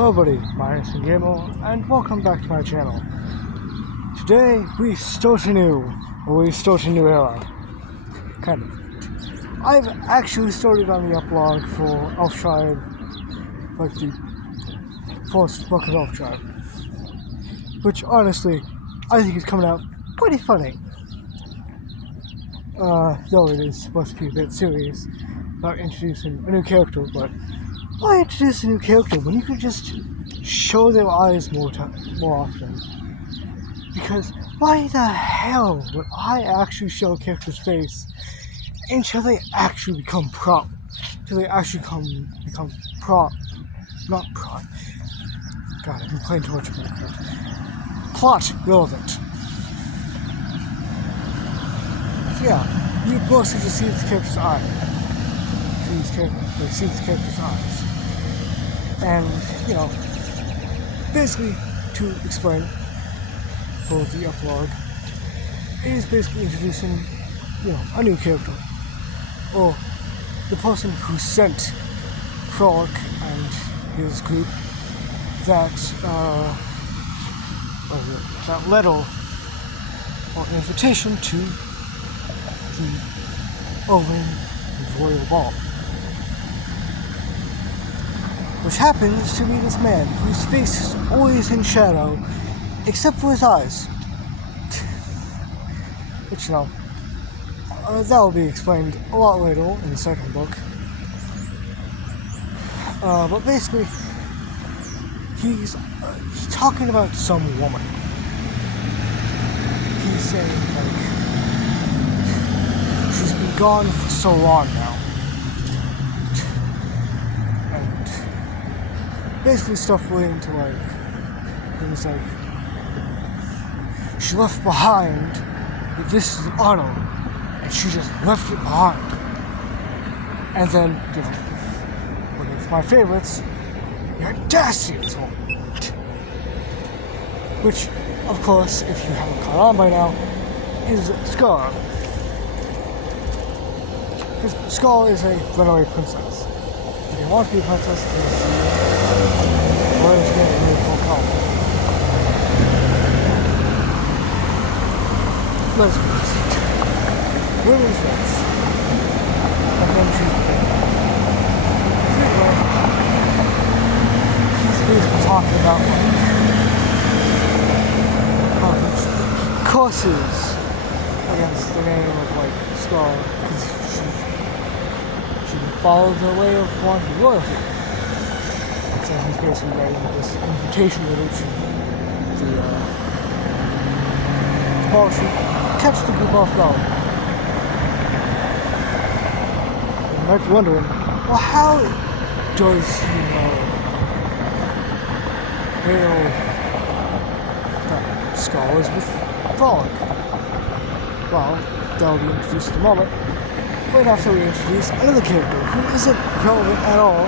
Hello buddy, my name is Gamo, and welcome back to my channel. Today we start a new era. Kind of. I've actually started on the epilog for Elftribe, like the first book of Elftribe, which honestly, I think is coming out pretty funny. Though it is supposed to be a bit serious about introducing a new character, but why introduce a new character when you could just show their eyes more often? Because why the hell would I actually show a character's face until they actually become prop? Until they actually become prop. Not prop. God, I've been playing too much of Minecraft. Plot relevant. So yeah, you mostly just see this character's eye. See this character's eyes. And, basically, to explain for the epilogue, it is basically introducing, a new character. Or the person who sent Frolic and his group that letter or invitation to the Oven Royal Ball. Which happens to be this man whose face is always in shadow, except for his eyes. Which, that will be explained a lot later in the second book. But basically, he's talking about some woman. He's saying, she's been gone for so long now. Basically stuff relating to things like she left behind this is an auto and she just left it behind. And then one of my favorites, the audacity of this woman. Which, of course, if you haven't caught on by now, is Scar. Because Scar is a runaway princess. If you want to be a princess, where's getting me full call? Lesbians. Women's rights. And then she's he's basically talking about curses against the name of Scar, because she followed the way of wanting royalty. And he's basically writing this invitation letter to the ball shoot, catch the group off guard. You might be wondering, well, how does he know that Skull is with Frog? Well, that'll be introduced in a moment, right after we introduce another character who isn't relevant at all.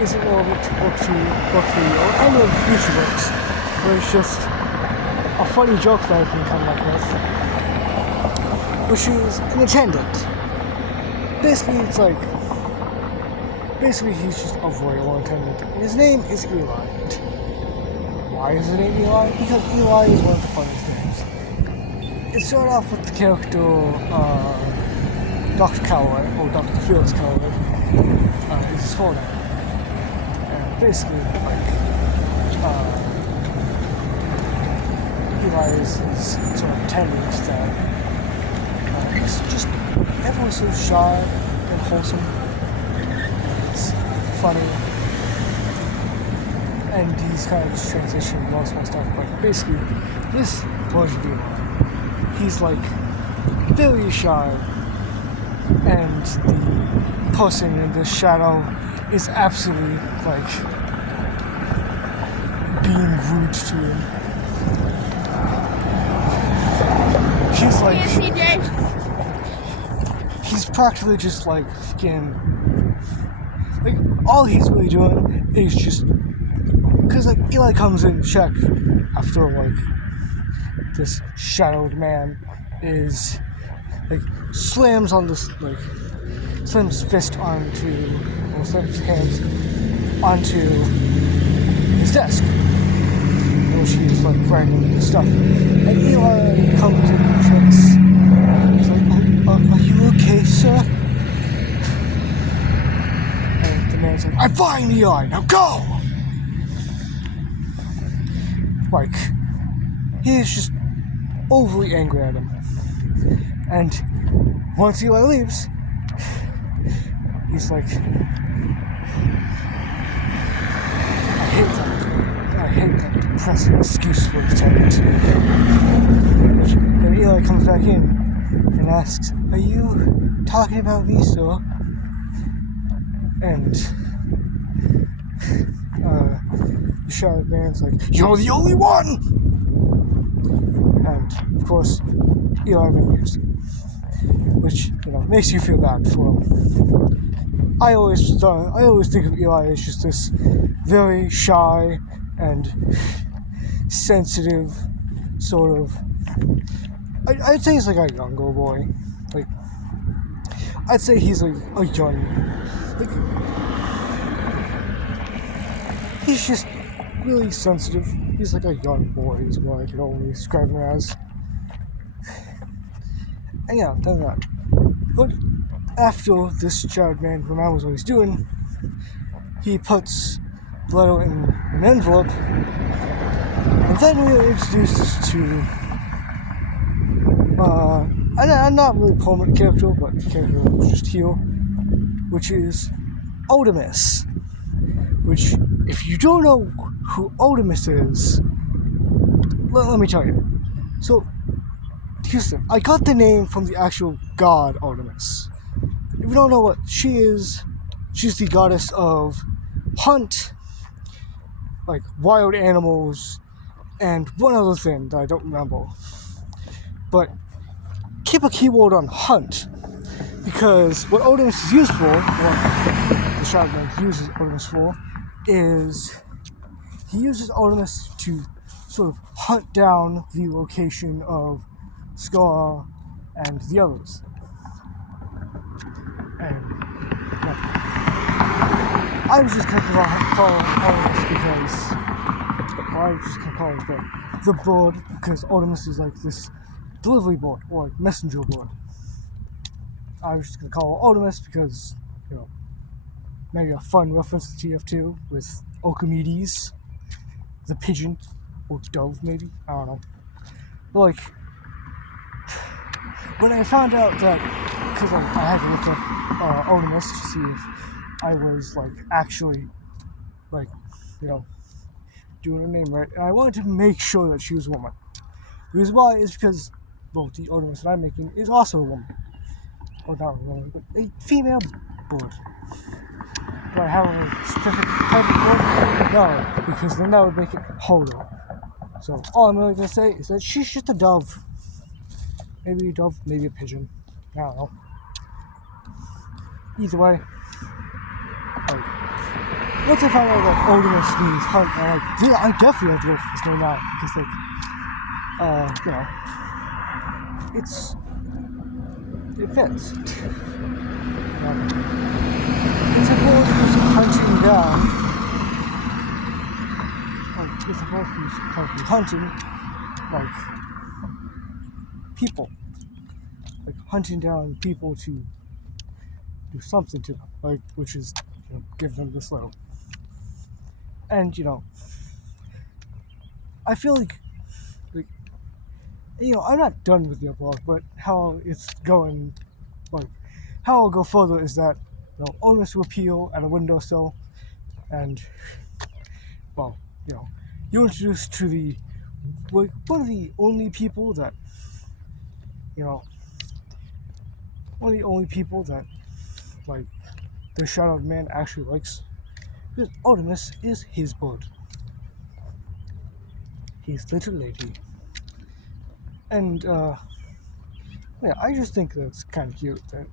Isn't relevant to book 3 or any of the future books, but it's just a funny joke that I can come up with, which is an attendant. Basically he's just a royal attendant, and his name is Eli. Why is his name Eli? Because Eli is one of the funniest names. It started off with the character Dr. Calloway, or Dr. Felix Calloway, is his full name. Basically, Eli is sort of attendant that he's just everyone's so shy and wholesome. It's funny, and he's kind of just transitioning most of my stuff. But basically, this version of Eli, he's very shy, and the person in the shadow is absolutely being rude to him. He's practically just all he's really doing is just, because Eli comes in check after this shadowed man is slams on this slams his fist onto, or slams his hands onto his desk, where she's like writing the stuff. And Eli comes in and checks. And he's like, are you okay, sir? And the man's like, I'm fine, Eli, now go! Like, he's just overly angry at him. And once Eli leaves, he's like, I hate that depressing excuse for the tenant. Then Eli comes back in and asks, are you talking about me, sir? And the shouted man's like, you're the only one! And of course, Eli remembers, which, makes you feel bad for him. I always think of Eli as just this very shy and sensitive sort of. I'd say he's like a younger boy. Like, I'd say he's like a young. Like, he's just really sensitive. He's like a young boy, is what I could only describe him as. And yeah, done that. But after this child man remembers what he's doing, he puts the letter in an envelope, and then we're introduced to I'm not really a prominent character, but the character was just here, which is Artemis. Which, if you don't know who Artemis is, let me tell you. So, Houston, I got the name from the actual god Artemis. If you don't know what she is, she's the goddess of hunt, like wild animals, and one other thing that I don't remember. But keep a keyword on hunt, because what Artemis is used for, what the Shadowman uses Artemis for, is he uses Artemis to sort of hunt down the location of Scar and the others. And I was just going to call Artemis because I was just going to call it the bird, because Artemis is like this delivery board or like messenger board. I was just going to call it Artemis because, maybe a fun reference to TF2 with Archimedes, the pigeon, or dove maybe, I don't know. But like, when I found out that, because I had to look up Artemis to see if I was like actually like, doing her name right, and I wanted to make sure that she was a woman. The reason why is because, well, the Artemis that I'm making is also a woman. Or not a woman, but a female bird. Do I have a specific type of bird? No, because then that would make it harder. So all I'm really going to say is that she's just a dove. Maybe a dove, maybe a pigeon. I don't know. Either way, like, once I found out that Artemis means hunt, I'm like, yeah, I definitely have to go for this name now, because like, it fits. It's a bird who's hunting down, like, it's a bird who's hunting, like, people. Like, hunting down people to do something to them, like, which is, give them this letter. And, I feel like, I'm not done with the epilog, but how it's going, like, how I'll go further is that, Artemis will appeal at a windowsill, and, well, you're introduced to the, like, one of the only people that, like, the Shadow Man actually likes, because Artemis is his bird. His little lady. And, I just think that's kind of cute that,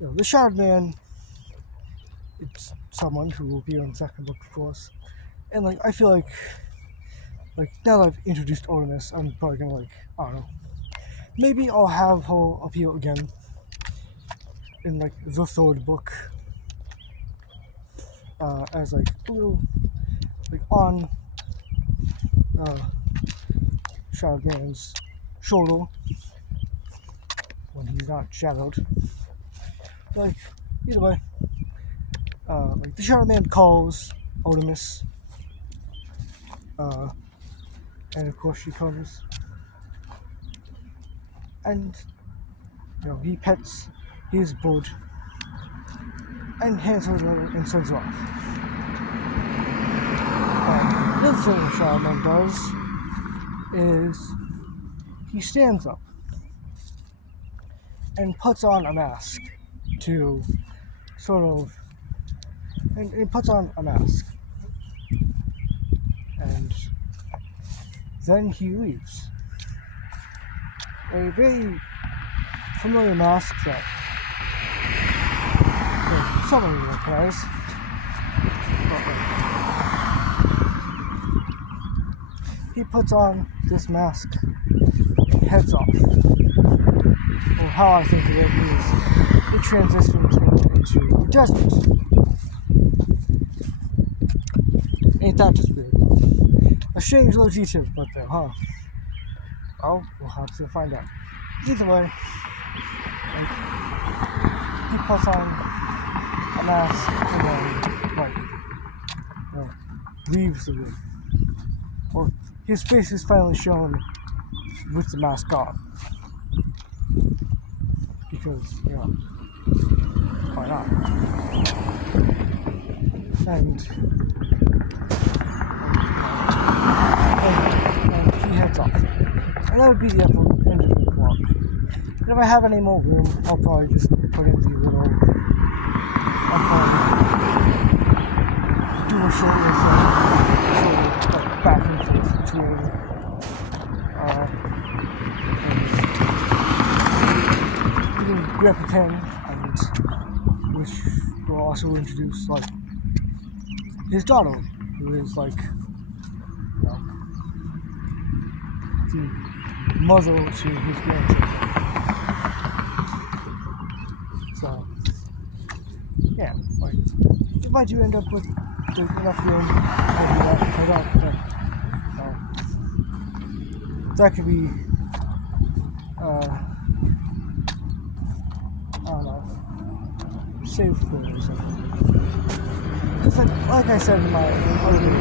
the Shadow Man, it's someone who will be on the second book, of course. And, like, I feel like now that I've introduced Artemis, I'm probably gonna, like, I don't know, maybe I'll have her appear again in, like, the third book, as like a little like on Shadow Man's shoulder when he's not shadowed. Like either way, like the Shadow Man calls Artemis, and of course she comes, and he pets his bird and hands her the letter and sends her off. The other thing the Shadow Man does is he stands up and puts on a mask to sort of, and he puts on a mask, and then he leaves. A very familiar mask that someone will recognize. He puts on this mask, heads off. Or how I think of it is it transitions into the desert. Ain't that just weird? A strange little detail but there, huh? Well, we'll have to find out. Either way, like, he puts on a mask and then, leaves the room. Or his face is finally shown with the mask on. Because, why not? And he heads off. And that would be the end of the vlog. And if I have any more room, I'll probably just put in the little, I'll probably do a short back and forth between you can grab a pen, and which will also introduce like his daughter, who is like the mother to his grandchildren. So yeah, like if I do end up with enough room, I'll do that. If I don't, then that could be I don't know, save for or something. It's like I said in my other video,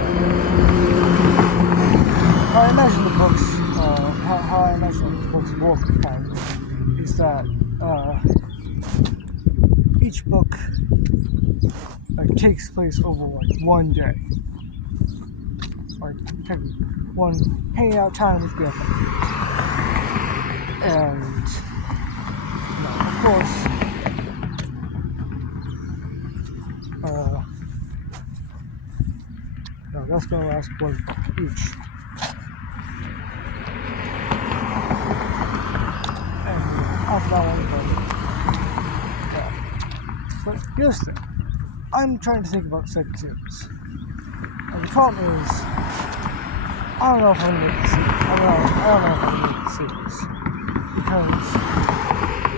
how I imagine the books, how I imagine the books work kind of, is that each book like takes place over like one day, like one hanging out time with grandpa, and of course, that's going to last one book each. And after that one, but here's the thing. I'm trying to think about the second series. And the problem is, I don't know if I'm going to make the series. I don't know if I'm going to make the series. Because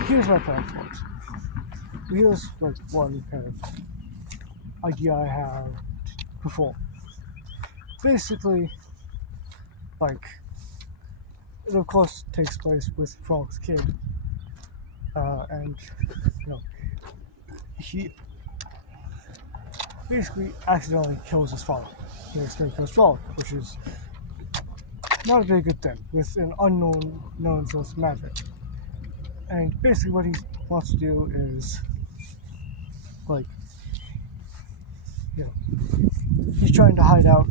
here's my plan for it. Here's like one kind of idea I have before. Basically, like, it of course takes place with Frank's kid, and he basically accidentally kills his father. He accidentally kills Frank, which is not a very good thing with an unknown source of magic. And basically, what he wants to do is, like, he's trying to hide out.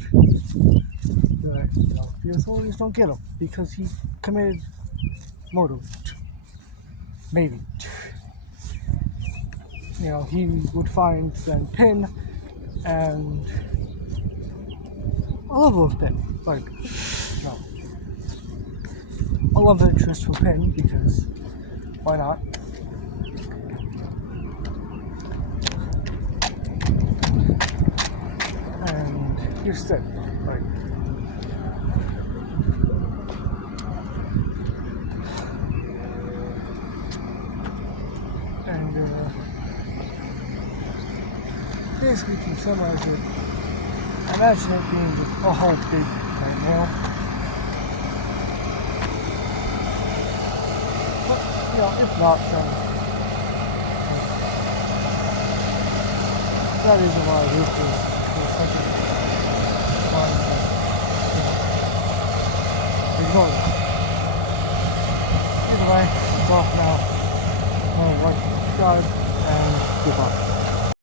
The authorities don't get him because he committed murder. Maybe. He would find then Pin and a love of Pin. Like, a love interest for Pin because why not? And here's the thing, like, basically, to summarize it, imagine it being just a whole big nightmare. But, you know, if not, then that is why I do for something fun, ignore that. Either way, it's off now. Like, subscribe, and goodbye.